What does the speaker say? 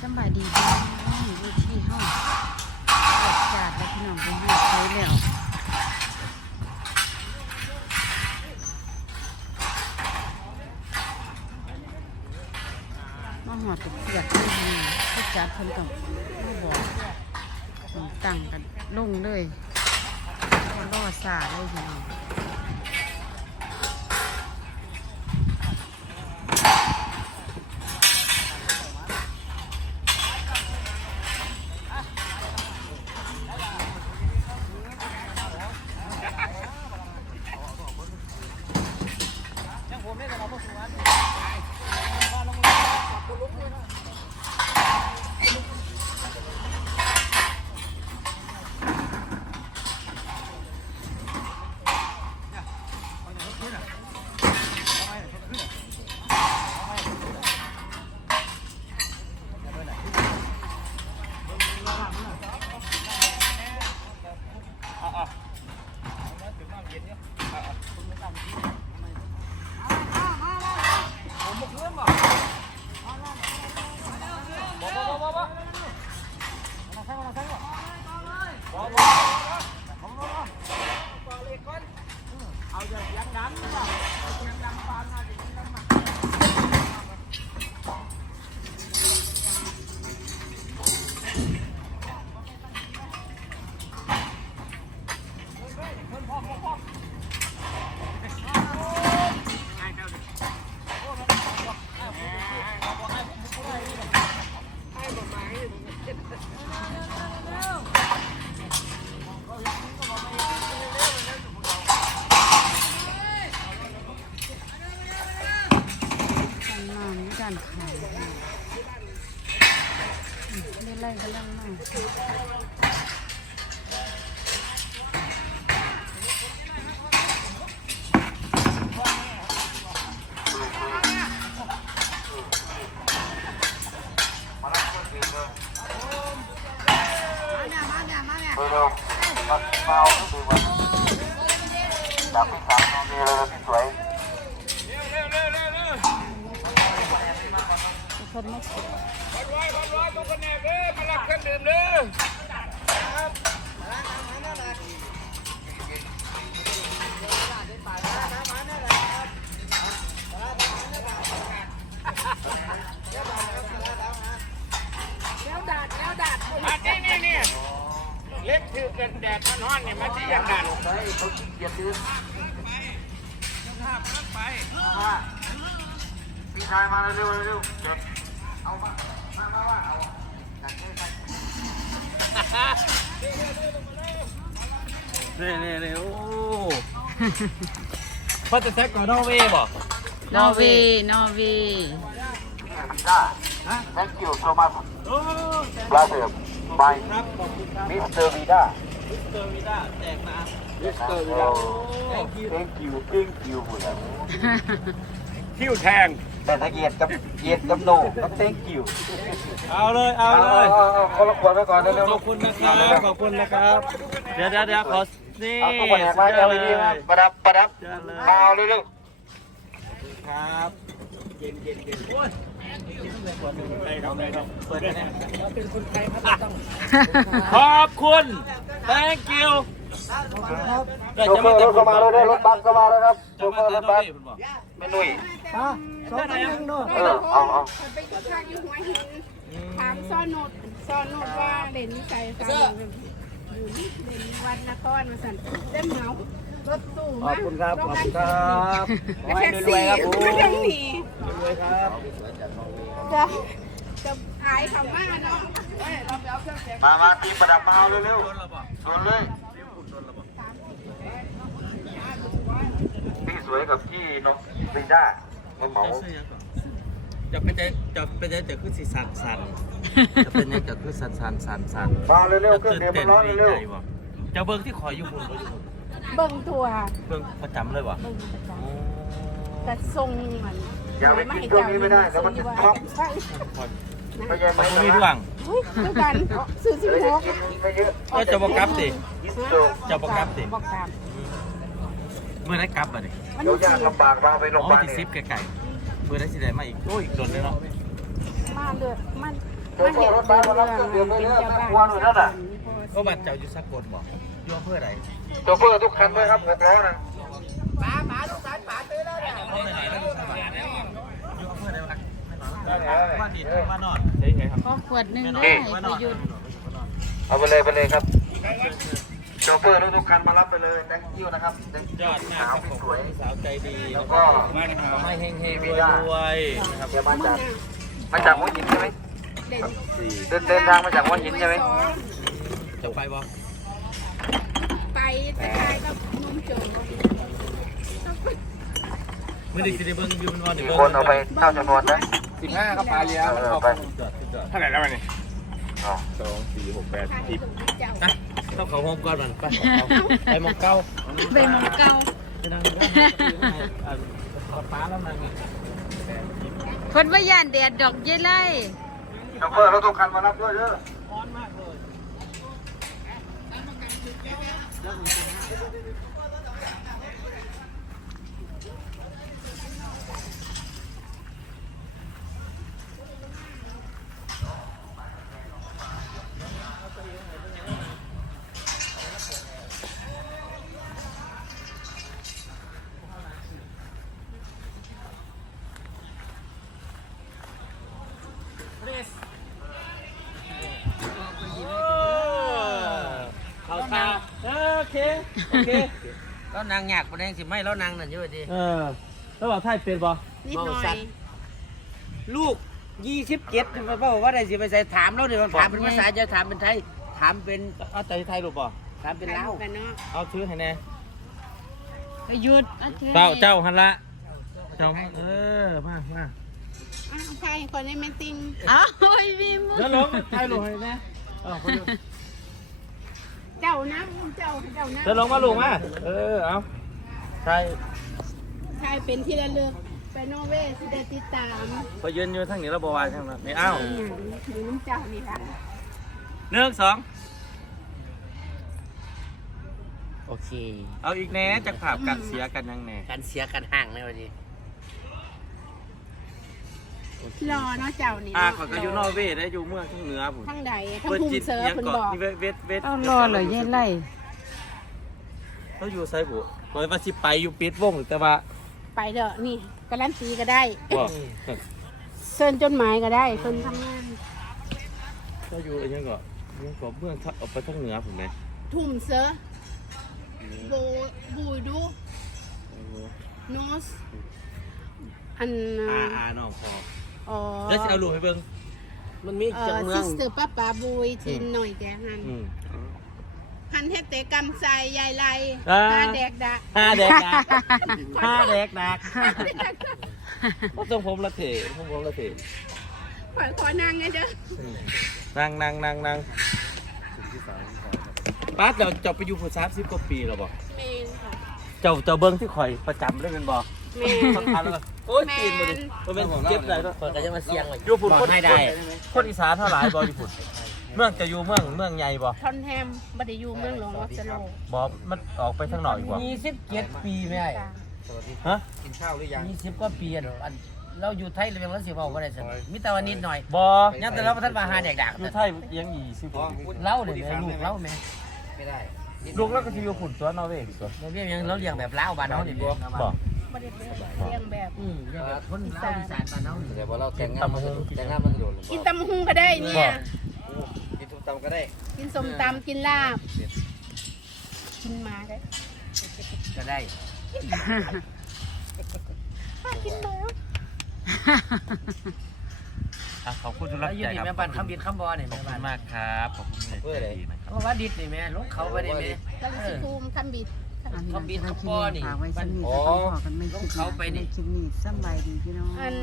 สบายดีพี่น้องเวทีเฮาออกจาดแล้วพี่น้องไปหาใช้แล้วมาหอดกับเสียกเลยพี่ผู้จัดเพิ่นกับมาบอกต้องตั้งกันลงเลยรอดสาเลยพี่น้อง ไม่ไล่กันแล้วมามาเนี่ยมาเนี่ย มเเร็วๆมามาเอาทุกทีวันจากพี่สามน้องดีเลยพี่สวยทุกคนมาสุดมาที่นี่นี่เล็กถือกันแดดมันร้อนเนี่ยมาที่ยังดันใช่เขาขี้เกียจยืนพี่ชายมาเร็วเร็วเก็บเอามามามามาเอาจัดให้ไป นี่นี่นี่โอ้พ่อจะแท็กก่อนนอร์เวย์บ่นอร์เวย์นอร์เวย์ได้ thank you so much โอ้ brother by ครับขอบคุณครับ Mr. Vida มิสเตอร์วิด้าแจกมา Mr. Vida thank you thank you thank you หมดแล้ว คิ้วแทงแต่ถ้าเกียรติกับเกียรติกับโนก็ thank you เอาเลยเอาเอาเลยเอาเอาคนละขวดไปก่อนเร็วๆขอบคุณนะครับขอบคุณนะครับเดี๋ยวเดี๋ยวเดี๋ยวขอนี่เอาตู้แผนกไว้ LED มาประดับประดับเดี๋ยวเลยมาเอาเร็วครับเย็นเย็นเย็นโอ้ยใครครับใครครับเปิดเนี่ยเป็นคนไทยครับขอบคุณ thank you ๆ โชเฟอร์รถเข้ามาแล้วด้วยรถบัสเข้ามาแล้วครับโชเฟอร์รถบัสไม่นุ่ยสองพันหนึ่งเนาะเออเอาเอาไปทุกทางอยู่หัวหินถามซ่อนโนดซ่อนโนดว่าเด่นนิสัยสามอยู่ที่เด่นวัดนครมาสั่นเต็มเหมารถตู้ขอบคุณครับขอบคุณครับขอแท็ให้กรวซี่ยๆครับผมไม่ต้องหนีรวยครับจะจะหายคำว่าเนาะมามาทีมประดับมาเอาเร็วๆส่วนเลยพี่ส วยกับพี่นกซีด้ามันเหมาจะเป็นจะจะเป็นจะจะขึ้นสีสันสันจะเป็นจะขึ้นสันสันสันสันมาเร็วๆเครื่องเดียวมันร้อนเร็วจะเบิ้งที่ขออยู่บนบ่อยู่บนเบิ่งทัวร์เบิ้งประจำเลยวะเบิ่งประจำแต่ทรงมันอย่าไปกินช่วงนี้ไม่ได้เดี๋ยวมันจะช็อกใช่ไม่ใช่ไปไม่มีดวงเฮ้ยเดียวกันซื้อสิบเลยหกกินไม่เยอะก็จะบอกกลับสิยิสโตจะบอกกลับสิบอกกลับเมื่อได้กลับอะดิ มันเดี๋ยวยากลำบากเราไปโรอ๋งอพยาบาลที่ซิเนี่ปยไก่ๆเมื่อได้สิได้มาอีกโอ้ยโดนเลยเนาะมาเลยมันโชเฟอร์รถบัสมารับเครื่องดื่มไปเลยแม่ครัวหน่อยนั่นน่ะก็บัตรเจ้าอยู่สักคนบอกอยู่อำเพื่ออะไรโชเฟอร์ทุกคันด้วยครับหกล้อนะเขาไปไหนแล้วอยู่สักบาทแล้วอยู่อำเภออะไรวะบ้านดินบ้านนอนใช่ไหมครับขอขวดหนึ่งด้วยประยุทธ์เอาไปเลยไปเลยครับโชเฟอร์ทุกคันมารับไปเลย thank you นะครับ thank ย you อดมากสาวครับผมสวย สาวใจดีแล้วก็ไม่เฮงเฮงรวยรวยครับเดี๋ยวมาจากมาจากหัวหินใช่ไหมเด่นเดินเดินทางมาจากหัวหินใช่ไหมจะไปบ่ไปตะไคร้กับนุ่มโจมเมื่อดีสิได้เบิ้งอยู่มันวันกี่เบิ้งคนเอาไปเท่าจำนวนนะสิบห้าครับปลาเลี้ยงเออไปเท่าไหร่แล้วนี่อ๋อสองสี่หกแปดพาสิบส่งเจ้า นะ ต้องเขาห้องก่อนมันไปไปมองเก้าไปมองเก่าไปนั่งป้าแล้วนั่งคนว่ายานแดดดอกเย้ไล่โชเฟอร์รถทุกคันมารับด้วยเด้อร้อนมากเลยตาโอ เค โอเค แล้วนางอยากประเด็นสิไม่แล้วนางนั่นเยอะดีเออ แล้วบอกไทยเป็นบ่นิดหน่อยลูกยี่สิบเจ็ดมาบอกว่าได้สิไปใส่ถามแล้วเดี๋ยวถามเป็นภาษาจะถามเป็นไทย ถามเป็นเอาใจไทยรูปบ่ถามเป็นลาวกันเนาะเอาชื่อให้แน่ประยุทธ์อาจารย์เจ้าเจ้าฮันละเจ้าเออมามาอ้าวใครคนนี้แมนติงอ้าวโอ้ยมีมือแล้วลงไทยรูปให้แน่เออคนเดียว เจ้านะเจ้าเจ้านะแล้วลงมาลูกมาเออเอาไทยใช่เป็นที่ระลึกไปโนเวย์ที่ได้ติดตามพอยืนอยู่ทั้งนี้แล้วบวายทั้งนั้นนี่เอ้าอยู่น้ำเจ้านี่ละหนึ่งสองโอเค เอาอีกแน่จากภาพกันเสียกันยังแน่การเสียกันห่างเลยวันนี้ รอเนาะเจ้านี่อ่าขอยก็อยู่นอร์เวย์ได้อยู่เมืองทั้งเหนือผมทั้งใดทั้งภูมิเซิร์ฟยังเพิ่นเกาะบอก นี่เวทเวทเวทเอารอเหรอเย้ไล่เขาอยู่ไซบุคอยว่าสิไปอยู่ปิดวงแต่ว่าไปเด้อนี่การันตีก็ได้บอกเซินจดหมายก็ได้เซินทำงานเขาอยู่อันยังเกาะยังเกาะเมืองทักออกไปทางเหนือผมไหมทุ่มเซิร์ฟโบบูดูโนสอันอ่าอ่าน้องพอ อ๋อแล้วสิเอาลูกให้เบิ่งมันมีเอ่จังอเมืซิองสเตอร์ป้าป๋าบุยทีนหน่อยแกหันอืม หันเฮ็ดแต่กำใส่ยายไรอ่า หาแดกดะห้าแดกดักห้าแดกดักก็ต้องผมละเถผมผมละเถขอขอนางไงเด้อนั่งนั่งนั่งนั่งป้าเราจะไปอยู่ผู้สามสิบกว่าปีแล้วบ่เมนค่ะเจ้าเจ้าเบิ้งที่ข่อยประจำเลยเป็นบ่ เมนสำคัญแล้วก็โอ้ยตีนมาดิมันเป็นเจ็บอะไรด้วยคนก็จะมาเสียงไว้ อยู่ฝุ่นบคอนกให้ได้ คนอีสานเท่าไหร่บ่อยู่ฝุ่นเมืองจะอยู่เมืองเมืองใหญ่บ่ทอนแฮมบัดอยู่เมืองหลวงวัสโลบ่มันออกไปทางหน่อยกว่ายี่สิบเจ็ดปีไม่ได้ฮะยี่สิบกว่าปีอะอันเราอยู่ไทยเราเป็นรัสเซียบอกว่าได้สิมิตรวันนิดหน่อยบ่ยังแต่เราพัฒนาหาแดกดักอยู่ไทยยังยี่สิบกว่าปีเล่าเลยลูกเล่าไหมลูกแล้วก็สิอยู่ฝุ่นตัวนอร์เวย์ตัวเราเรียกยังเราเลี้ยงแบบเล่าบ้านเขาเนี่ยบ่ บัดเลี้ยงแบบอืมเลี้ยงแบบคนเล่าอีสานบ้านเขาแต่ว่าเราแต่งงานมาแต่งงานมาสะดวกกินตำหุงก็ได้เนี่ย กินทุกตำก็ได้กินส้มตำกินลาบ กินหมาได้ก็ได้ป้ากินหมาอะขอบคุณทุกแล้ท่าวนอยู่นี่แม่บ้านคำบิดคำบอเนี่ยขอบแม่คุบ้านณมากครับ ขอบคุณเลยดีนะครับเพราะว่าดิดนี่แม่ลงเขาไปได้แม่แล้วก็สิภูมิคันบิด อันนี้ก็ได้คลิปนี้ฝากไว้สำนีก็ต้องขอกันไม่คลิปหน้าในคลิปนี้สำบายดีพี่น้อง อัน